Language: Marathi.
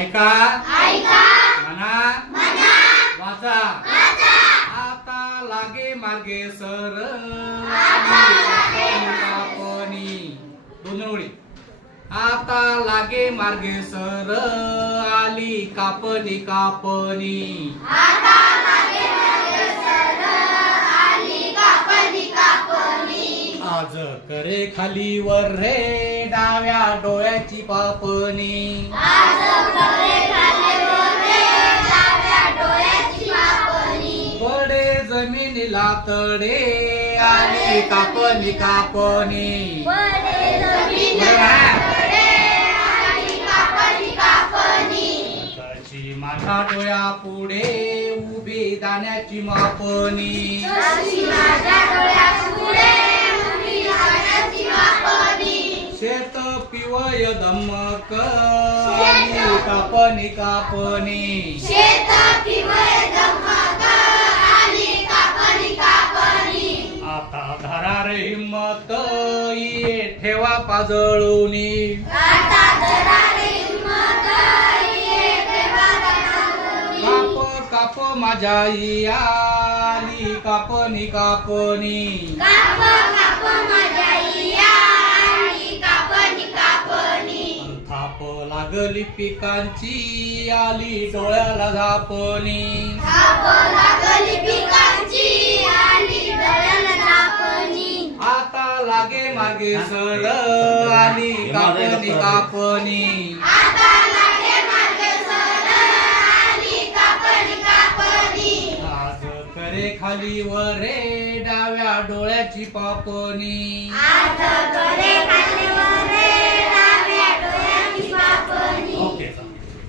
ऐका. म्हणा. वाचा. आता लागे मार्गे सर. दोन ओळी आता लागे मार्गे सर. आली कापणी कापणी. आज करे खाली वर रे डाव्या डोळ्याची पापणी. जमिनीला तडे आली कापणी कापणी माथा डोळ्या पुढे उभी दाण्याची मापणी. शेत पिवय धमक कापणी कापणी शेत पिवळे आता धरा रे हिम्मत ये ठेवा पाजळूनी. काप काप माझ्या आई आली कापणी कापणी काप काप माझ्या इया आली कापणी कापणी थाप लागली पिकांची आली डोळ्याला झापणी मागे सर आली कापणी कापणी. आता लागे मागे सर आली कापणी कापणी. आज करे खाली वरे डाव्या डोळ्याची पापणी. आज करे खाली वर